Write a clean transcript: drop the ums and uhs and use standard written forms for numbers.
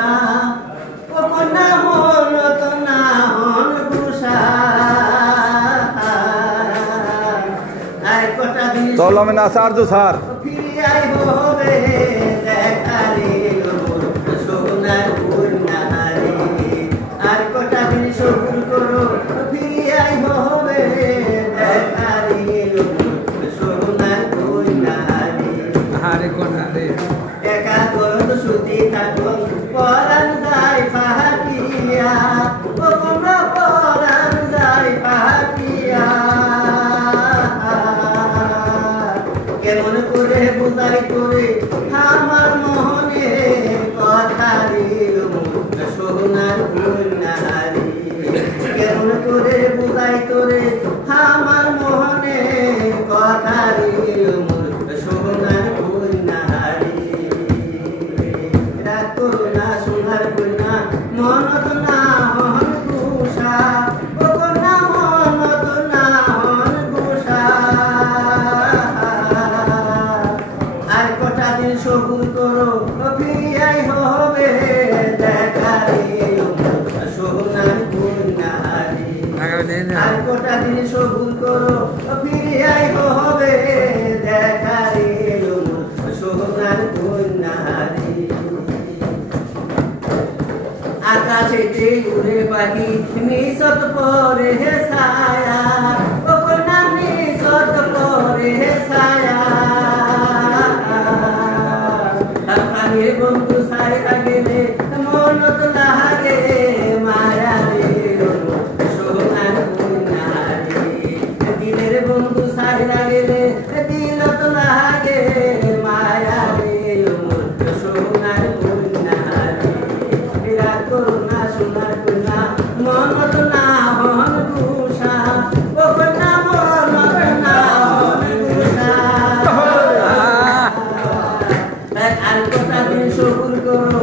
গুষা ও কন্যা মন তো না হন গুষা আই কটা দিন চললাম না স্যার তো স্যার ফিরে আই হবে দেখারে সোনার কন্যা রে আর কটা দিন সবুর করো ফিরে আই হবে দেখারে সোনার কন্যা রে আরে কন্যা রে একা করত সুতি থাকো পরান যায় ফাটিয়া ও তোমরা পরান যায় ফাটিয়া কেমন করে বুঝাই করে আমার মনে কথা রে সোনার কন্যা রে কেমন করে বুঝাই করে আমার মনে কথা রে সোনার কন্যা রে রাত করুণা সোনার কন্যা মনত না হন গুষা ও কন্যা মনত না হন গুষা আর কটা দিন সবুর করো ফিরিয়াই হবে দেখা রে সোনার কন্যা রে আর কটা দিন সবুর করো ফিরিয়াই হবে দেখা রে সোনার কন্যা রে আকাশেতে উড়ে পাখি নিশত পরে ছায়া ও কন্যা নিশত পরে ছায়া প্রাণে বন্ধু সাইরা গেলে মনত লাগে মায়া রে সোনার কন্যা রে দিলের বন্ধু সাইরা গেলে দিলত লাগে মায়া রে সোনার কন্যা রে রাত করুণা সোনার কন্যা মনত না হন গুষা ও কন্যা মনত না হন গুষা আর কটা দিন সবুর করো